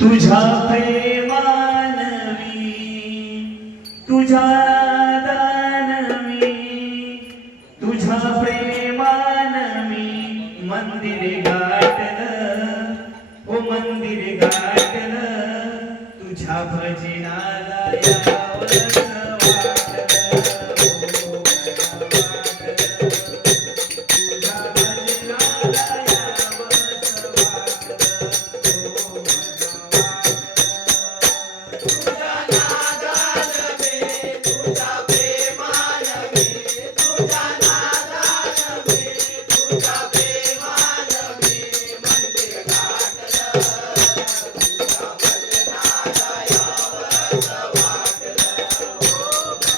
तुझ्या प्रेमानवी तुझ्या दानवी तुझ्या प्रेमानवी मंदिर गाठलं हो ओ मंदिर गाठलं तुझ्या भजनाला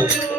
Música